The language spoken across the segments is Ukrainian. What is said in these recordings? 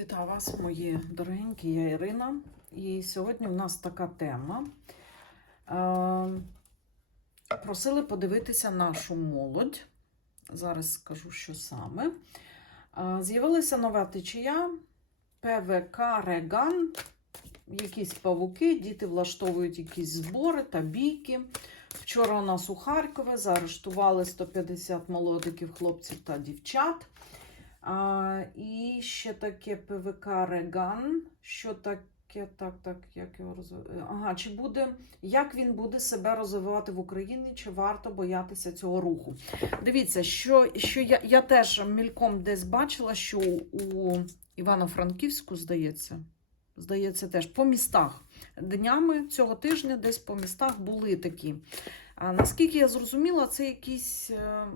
Вітаю вас, мої дорогенькі, я Ірина. І сьогодні у нас така тема. Е, Просили подивитися нашу молодь. Зараз скажу, що саме. Е, З'явилася нова течія ПВК Реган. Якісь павуки, діти влаштовують якісь збори та бійки. Вчора у нас у Харкові заарештували 150 молодиків, хлопців та дівчат. А, і ще таке ПВК Реган. Що таке, так, так, як його розвивати? Ага, чи буде, як він буде себе розвивати в Україні, чи варто боятися цього руху? Дивіться, що, що я, я теж мільком десь бачила, що у Івано-Франківську, здається, здається, теж по містах. Днями цього тижня десь по містах були такі. А наскільки я зрозуміла, це якийсь, е,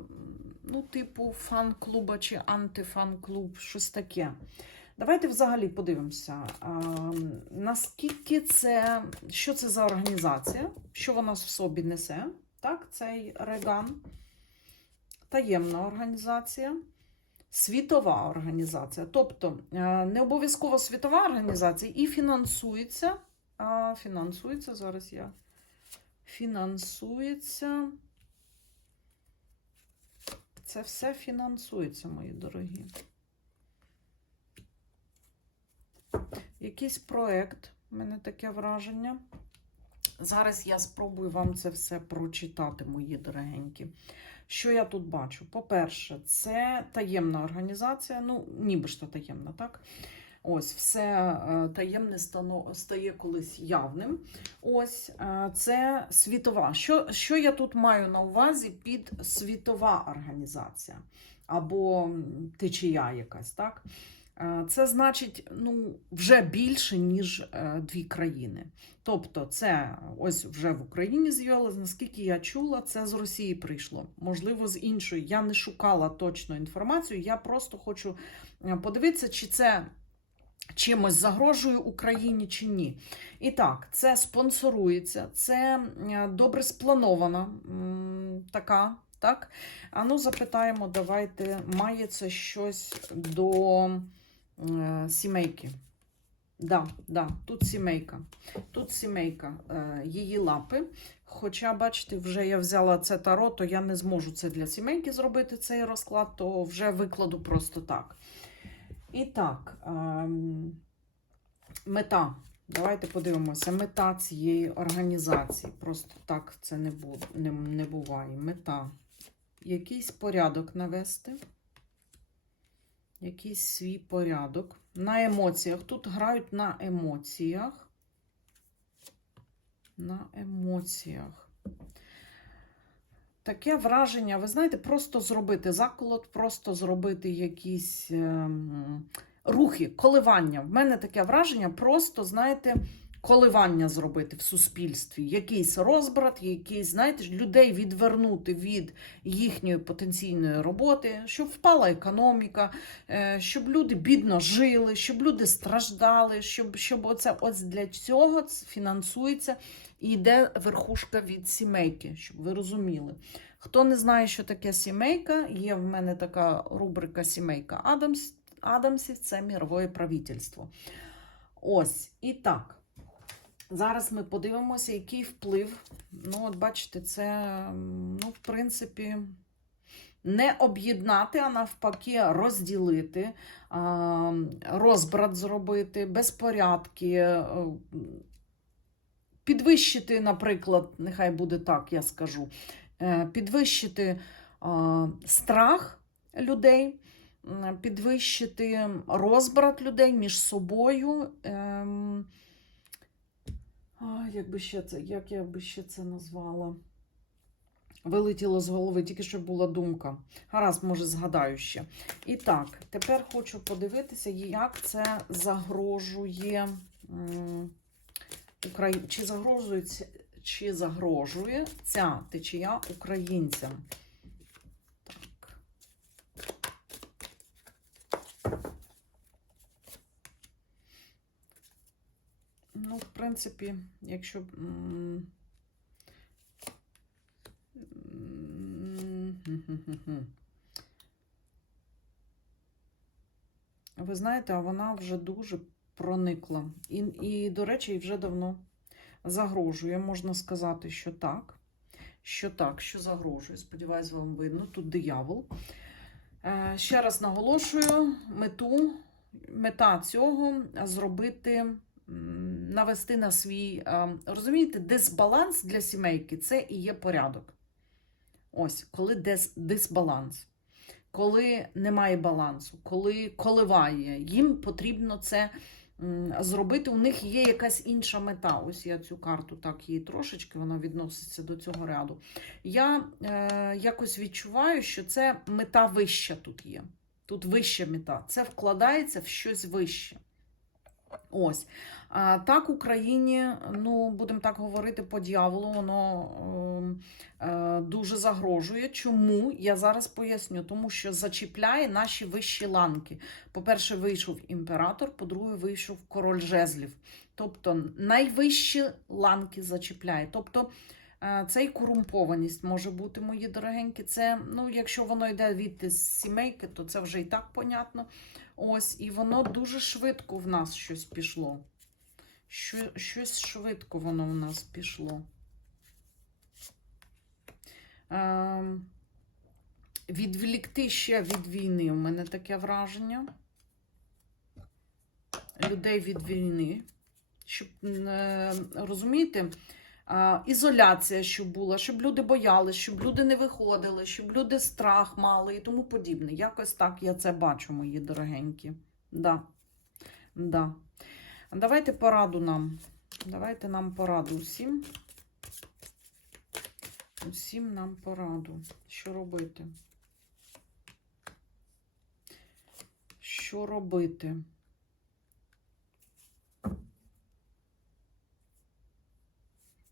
ну, типу, фан-клуба чи антифан-клуб, щось таке. Давайте взагалі подивимося, наскільки це, що це за організація, що вона в собі несе, так, цей Реган, таємна організація, світова організація. Тобто е, не обов'язково світова організація і фінансується, фінансується, зараз я фінансується. Це все фінансується, мої дорогі. Якийсь проєкт, у мене таке враження. Зараз я спробую вам це все прочитати, мої дорогенькі. Що я тут бачу? По-перше, це таємна організація, ну, ніби ж то таємна, так? Ось, все е, таємне стано, стає колись явним. Ось е, це світова. Що, що я тут маю на увазі під світова організація або течія якась, так? Е, Це значить ну, вже більше, ніж дві країни. Тобто, це ось вже в Україні з'явилось, наскільки я чула, це з Росії прийшло. Можливо, з іншої. Я не шукала точну інформацію. Я просто хочу подивитися, чи це чимось загрожує Україні чи ні. І так, це спонсорується, це е, добре спланована така. Так? А ну запитаємо, давайте, має це щось до е, сімейки. Да, да, тут сімейка. Тут сімейка, е, її лапи. Хоча, бачите, вже я взяла це таро, то я не зможу це для сімейки зробити цей розклад, то вже викладу просто так. І так, ем, мета. Давайте подивимося. Мета цієї організації. Просто так це не, не, не буває. Мета. Якийсь порядок навести. Якийсь свій порядок. На емоціях. Тут грають на емоціях. На емоціях. Таке враження, ви знаєте, просто зробити заколот, просто зробити якісь ем, рухи, коливання. В мене таке враження, просто, знаєте, коливання зробити в суспільстві. Якийсь розбрат, якийсь, знаєте, людей відвернути від їхньої потенційної роботи, щоб впала економіка, е, щоб люди бідно жили, щоб люди страждали, щоб, щоб оце ось для цього фінансується і йде верхушка від сімейки, щоб ви розуміли. Хто не знає, що таке сімейка, є в мене така рубрика Сімейка Адамс, Адамсів це мірове правительство. Ось, і так. Зараз ми подивимося, який вплив. Ну, от бачите, це, ну, в принципі, не об'єднати, а навпаки, розділити, розбрат зробити, безпорядки, е, підвищити, наприклад, нехай буде так, я скажу, е, підвищити страх людей, підвищити розбрат людей між собою. ем, як би ще це, як я би ще це назвала? Вилетіло з голови, тільки що була думка. Гаразд, може, згадаю ще. І так, тепер хочу подивитися, як це загрожує Украї... чи загрожує, чи загрожує ця течія українцям. Так. Ну, в принципі, якщо. Ви знаєте, а вона вже дуже проникла. І, і до речі, вже давно загрожує. Можна сказати, що так. Що так, що загрожує. Сподіваюсь, вам видно. Тут диявол. Е, ще раз наголошую: мету, мета цього зробити, навести на свій, е, розумієте, дисбаланс для сімейки це і є порядок. Ось, коли дис, дисбаланс, коли немає балансу, коли коливає, їм потрібно це зробити. У них є якась інша мета. Ось я цю карту так її трошечки, вона відноситься до цього ряду. Я е, якось відчуваю, що це мета вища тут є. Тут вища мета. Це вкладається в щось вище. Ось. Так, Україні, ну, будемо так говорити, по дьяволу, воно ем, е, дуже загрожує. Чому? Я зараз поясню. Тому що зачіпляє наші вищі ланки. По-перше, вийшов імператор, по-друге, вийшов король жезлів. Тобто найвищі ланки зачіпляє. Тобто е, це і корумпованість може бути, мої дорогенькі. Це, ну, якщо воно йде від сімейки, то це вже і так понятно. Ось, і воно дуже швидко в нас щось пішло. Що, щось швидко воно в нас пішло. Ем, відволікти ще від війни. У мене таке враження. Людей від війни. Щоб, е, розумієте, ізоляція, щоб була, щоб люди боялись, щоб люди не виходили, щоб люди страх мали і тому подібне. Якось так я це бачу, мої дорогенькі. Да. Да. Давайте пораду нам. Давайте нам пораду усім. Усім нам пораду. Що робити? Що робити?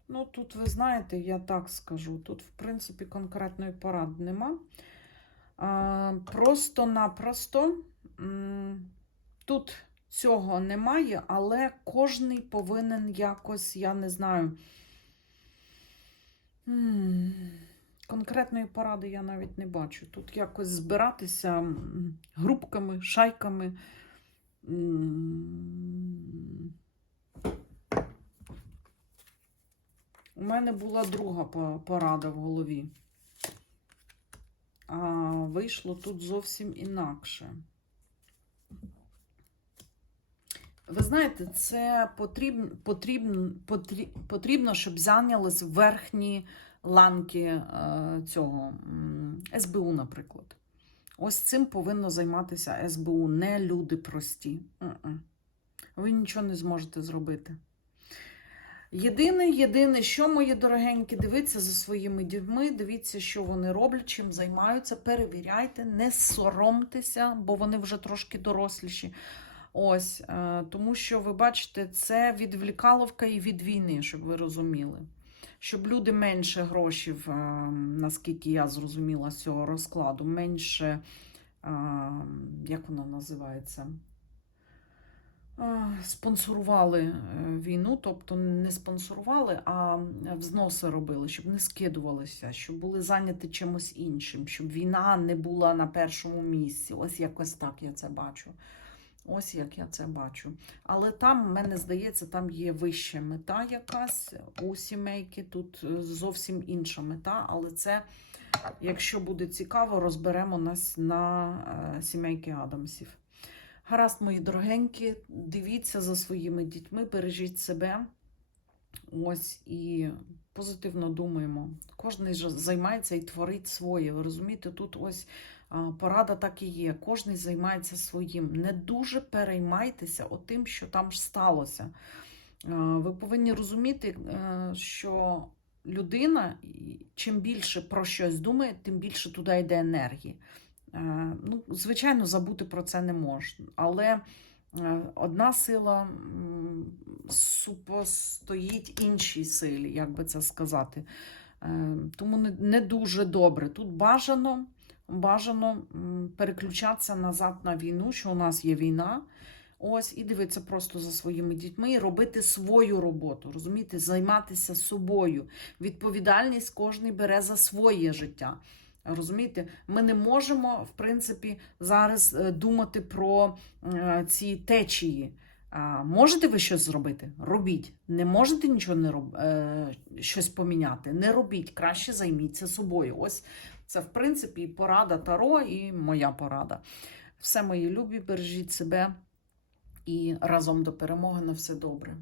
Ну, тут, ви знаєте, я так скажу. Тут, в принципі, конкретної поради нема. Просто-напросто тут цього немає, але кожний повинен якось, я не знаю. Конкретної поради я навіть не бачу. Тут якось збиратися групками, шайками. У мене була друга порада в голові. А вийшло тут зовсім інакше. Ви знаєте, це потрібно, потрібно, потрібно щоб зайнялись верхні ланки е, цього СБУ, наприклад. Ось цим повинно займатися СБУ, не люди прості. Ви нічого не зможете зробити. Єдине, єдине, що, мої дорогенькі, дивіться за своїми дітьми, дивіться, що вони роблять, чим займаються, перевіряйте, не соромтеся, бо вони вже трошки доросліші. Ось, е, тому що ви бачите, це відвлікаловка і від війни, щоб ви розуміли. Щоб люди менше грошей, наскільки я зрозуміла з цього розкладу, менше, е, як воно називається? Спонсорували е, війну, тобто не спонсорували, а взноси робили, щоб не скидувалися, щоб були зайняті чимось іншим, щоб війна не була на першому місці. Ось якось так я це бачу. Ось як я це бачу. Але там, мене здається, там є вища мета якась у сімейки. Тут е, зовсім інша мета, але це, якщо буде цікаво, розберемо нас на е, сімейки Адамсів. Гаразд, мої дорогенькі, дивіться за своїми дітьми, бережіть себе. Ось і позитивно думаємо. Кожен займається і творить своє. Ви розумієте, тут ось порада так і є. Кожен займається своїм. Не дуже переймайтеся тим, що там ж сталося. Ви повинні розуміти, е, що людина, чим більше про щось думає, тим більше туди йде енергії. Е, ну, Звичайно, забути про це не можна. Але е, одна сила супостоїть іншій силі, як би це сказати. Тому не дуже добре. Тут бажано, бажано переключатися назад на війну, що у нас є війна. Ось, і дивитися просто за своїми дітьми робити свою роботу, розумієте, займатися собою. Відповідальність кожен бере за своє життя. Розумієте, ми не можемо, в принципі, зараз е, думати про е, ці течії. Можете ви щось зробити? Робіть. Не можете нічого не роб... е, щось поміняти? Не робіть. Краще займіться собою. Ось це, в принципі, порада Таро, і моя порада. Все, мої любі, бережіть себе і разом до перемоги на все добре.